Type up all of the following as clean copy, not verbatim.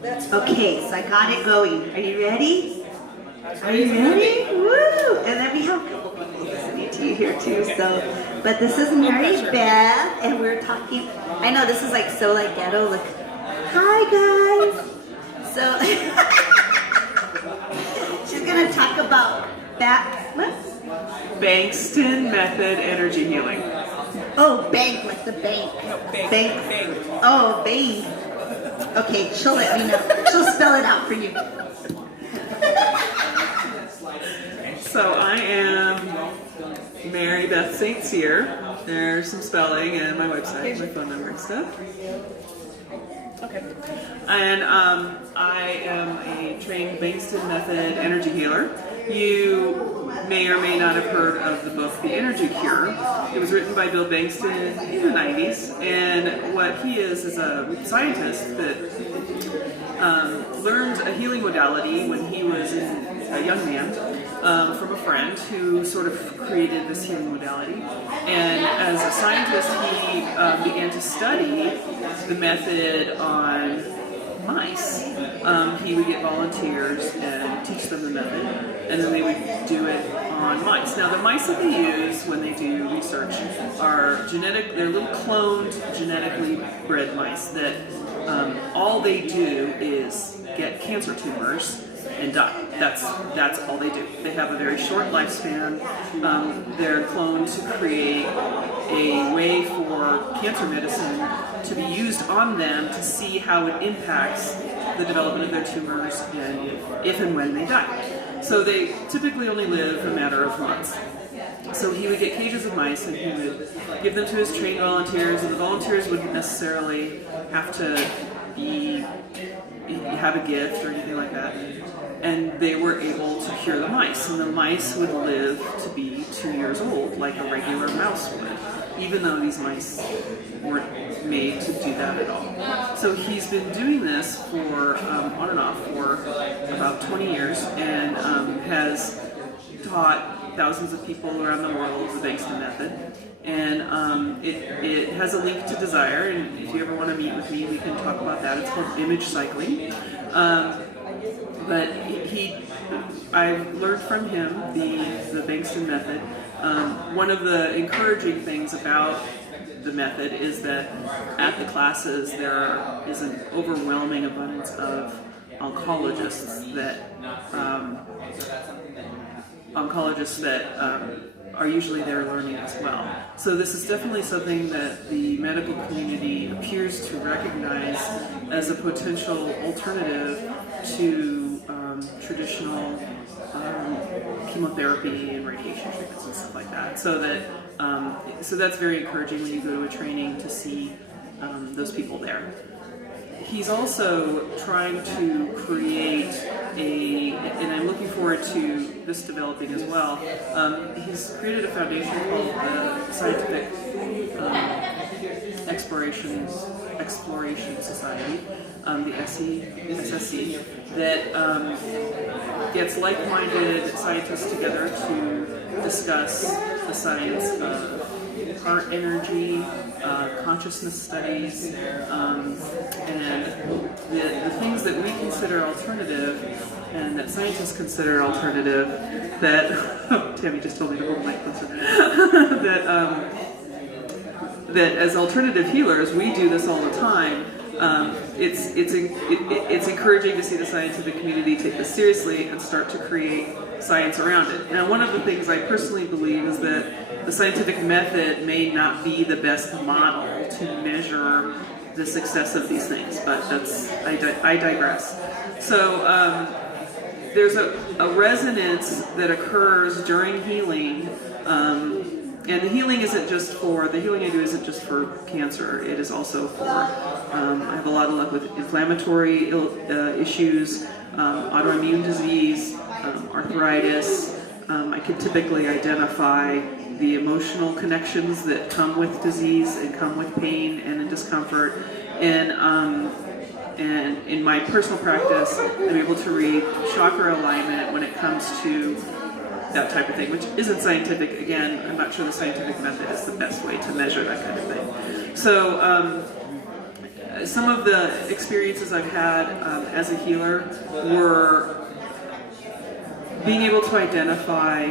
Okay, so I got it going. Are you ready? Are you ready? Woo! And then we have a couple people listening to you here too. So, but this is Marybeth, and we're talking. I know this is like so like ghetto. Like, hi guys. So she's gonna talk about what? Bengston method energy healing. Oh, bank, like the bank. No, bank. Oh, bank. Okay, she'll let me know. She'll spell it out for you. So I am Marybeth St. Cyr. There's some spelling and my website, my phone number and stuff. Okay. And I am a trained Bengston method energy healer. You may or may not have heard of the book The Energy Cure. It was written by Bill Bengston in the 90s, and what he is a scientist that learned a healing modality when he was a young man from a friend who sort of created this healing modality. And as a scientist, he began to study the method on mice. He would get volunteers and teach them the method, and then they would do it on mice. Now, the mice that they use when they do research are they're little cloned, genetically bred mice that all they do is get cancer tumors and die. That's all they do. They have a very short lifespan. They're cloned to create a way for cancer medicine to be used on them to see how it impacts the development of their tumors and if and when they die. So they typically only live a matter of months. So he would get cages of mice and he would give them to his trained volunteers, and the volunteers wouldn't necessarily have to have a gift or anything like that. And they were able to cure the mice, and the mice would live to be 2 years old, like a regular mouse would, even though these mice weren't made to do that at all. So he's been doing this for on and off for about 20 years, and has taught thousands of people around the world the Bengston method. And it has a link to Desire, and if you ever want to meet with me, we can talk about that. It's called image cycling. But I've learned from him the Bengston method. One of the encouraging things about the method is that at the classes there is an overwhelming abundance of oncologists that are usually there learning as well. So this is definitely something that the medical community appears to recognize as a potential alternative to traditional chemotherapy and radiation treatments and stuff like that. So that's very encouraging when you go to a training to see those people there. He's also trying to create and I'm looking forward to this developing as well. He's created a foundation called the Scientific Exploration Society, the SSC, that gets like-minded scientists together to discuss the science of heart energy, consciousness studies, and the things that we consider alternative and that scientists consider alternative that Tammy just told me to hold my closer that as alternative healers we do this all the time. It's encouraging to see the scientific community take this seriously and start to create science around it. Now, one of the things I personally believe is that the scientific method may not be the best model to measure the success of these things, but I digress. So there's a resonance that occurs during healing. And the healing I do isn't just for cancer. It is also for, I have a lot of luck with inflammatory issues, autoimmune disease, arthritis. I can typically identify the emotional connections that come with disease and come with pain and discomfort. And in my personal practice, I'm able to read chakra alignment when it comes to that type of thing, which isn't scientific. Again, I'm not sure the scientific method is the best way to measure that kind of thing. So some of the experiences I've had as a healer were being able to identify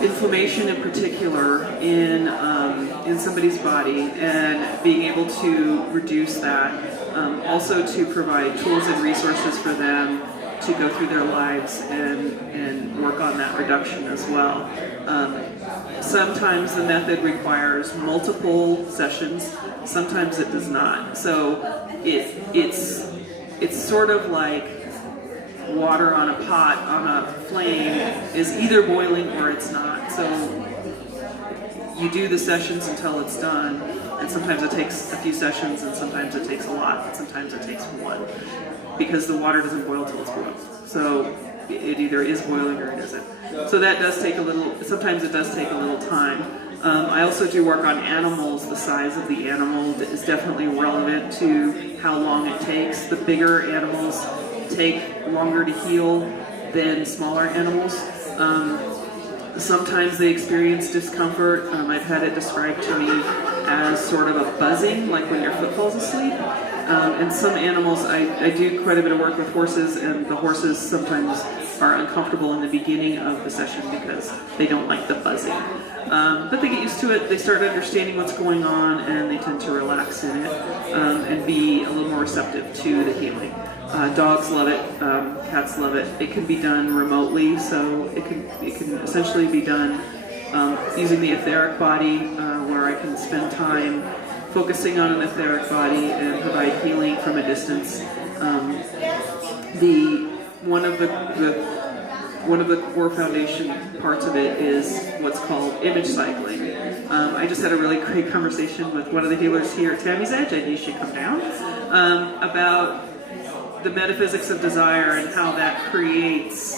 inflammation in particular in somebody's body and being able to reduce that. Also to provide tools and resources for them to go through their lives and work on that reduction as well. Sometimes the method requires multiple sessions, sometimes it does not. So it's sort of like water on a pot on a flame is either boiling or it's not. So you do the sessions until it's done, and sometimes it takes a few sessions, and sometimes it takes a lot, and sometimes it takes one, because the water doesn't boil till it's boiled. So it either is boiling or it isn't. So that does take a little, sometimes it does take a little time. I also do work on animals. The size of the animal is definitely relevant to how long it takes. The bigger animals take longer to heal than smaller animals. Sometimes they experience discomfort. I've had it described to me as sort of a buzzing, like when your foot falls asleep. And some animals, I do quite a bit of work with horses, and the horses sometimes are uncomfortable in the beginning of the session because they don't like the buzzing. But they get used to it, they start understanding what's going on, and they tend to relax in it and be a little more receptive to the healing. Dogs love it, cats love it. It can be done remotely, so it can essentially be done using the etheric body, where I can spend time focusing on an etheric body and provide healing from a distance. One of the core foundation parts of it is what's called image cycling. I just had a really great conversation with one of the healers here at Tammy's Edge, and you should come down, about the metaphysics of desire and how that creates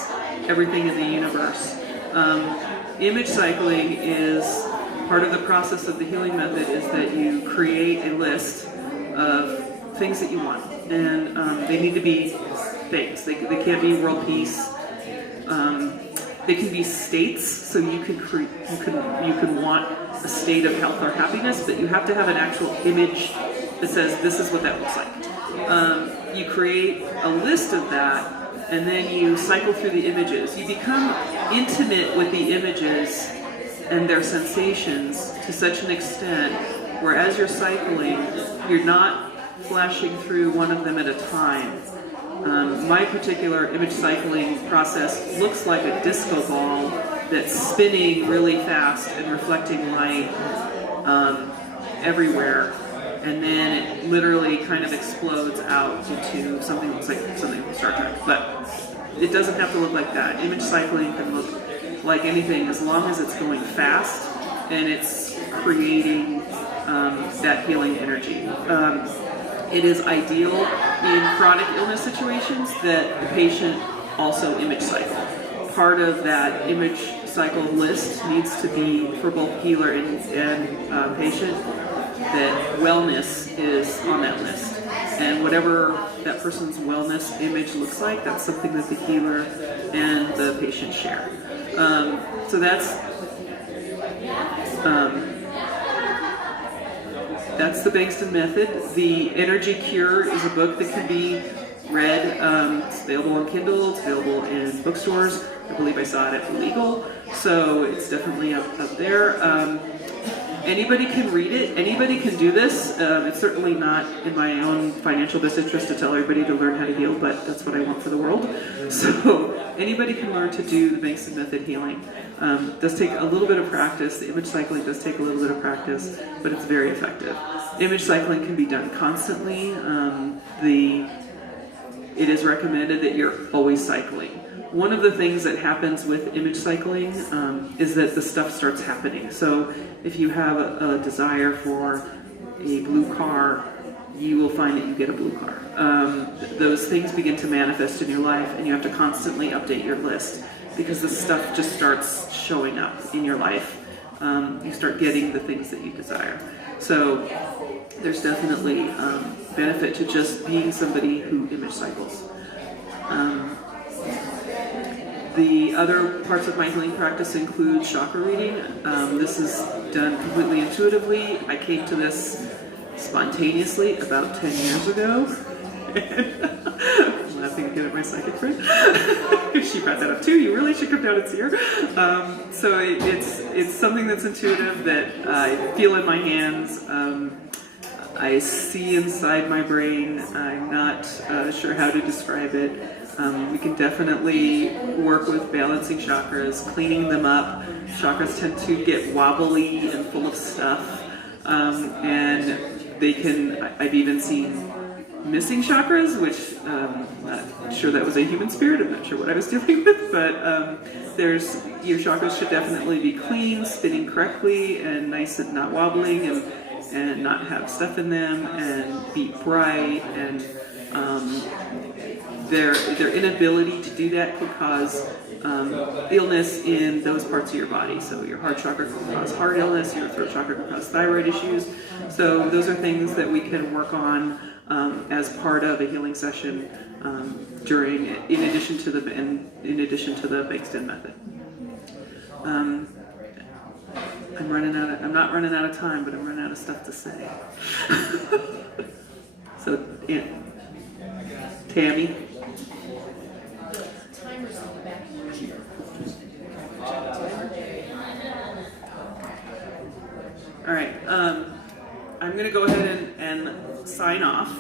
everything in the universe. Image cycling is part of the process of the healing method, is that you create a list of things that you want, and they need to be things. They can't be world peace. They can be states, so you can want a state of health or happiness, but you have to have an actual image that says this is what that looks like. You create a list of that, and then you cycle through the images. You become intimate with the images and their sensations to such an extent where as you're cycling, you're not flashing through one of them at a time. My particular image cycling process looks like a disco ball that's spinning really fast and reflecting light everywhere, and then it literally kind of explodes out into something that looks like something from Star Trek. But it doesn't have to look like that. Image cycling can look like anything as long as it's going fast and it's creating that healing energy. It is ideal in chronic illness situations that the patient also image cycle. Part of that image cycle list needs to be for both healer and patient, that wellness is on that list. And whatever that person's wellness image looks like, that's something that the healer and the patient share. So that's the Bengston method. The Energy Cure is a book that can be read. It's available on Kindle, it's available in bookstores. I believe I saw it at Legal, so it's definitely up there. Anybody can read it, anybody can do this. It's certainly not in my own financial best interest to tell everybody to learn how to heal, but that's what I want for the world. So anybody can learn to do the Bengston method healing. It does take a little bit of practice. The image cycling does take a little bit of practice, but it's very effective. Image cycling can be done constantly. It is recommended that you're always cycling. One of the things that happens with image cycling is that the stuff starts happening. So if you have a desire for a blue car, you will find that you get a blue car. Those things begin to manifest in your life, and you have to constantly update your list because the stuff just starts showing up in your life. You start getting the things that you desire. So there's definitely benefit to just being somebody who image cycles. The other parts of my healing practice include chakra reading. This is done completely intuitively. I came to this spontaneously about 10 years ago. I'm laughing again at my psychic friend. She brought that up too. You really should come down and see her. So it's something that's intuitive that I feel in my hands. I see inside my brain. I'm not sure how to describe it. We can definitely work with balancing chakras, cleaning them up. Chakras tend to get wobbly and full of stuff, and they can. I've even seen missing chakras, which I'm not sure that was a human spirit. I'm not sure what I was dealing with, but your chakras should definitely be clean, spinning correctly, and nice and not wobbling, and not have stuff in them, and be bright, and their inability to do that could cause illness in those parts of your body. So your heart chakra can cause heart illness, your throat chakra can cause thyroid issues. So those are things that we can work on as part of a healing session in addition to the Bengston method. I'm not running out of time, but I'm running out of stuff to say. So, yeah. Tammy. All right. I'm going to go ahead and sign off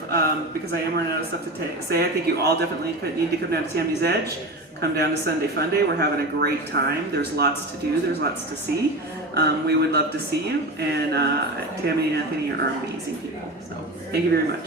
because I am running out of stuff to say. I think you all definitely need to come down to Tammy's Edge. Come down to Sunday Fun Day. We're having a great time. There's lots to do. There's lots to see. We would love to see you. And Tammy and Anthony are amazing people. So thank you very much.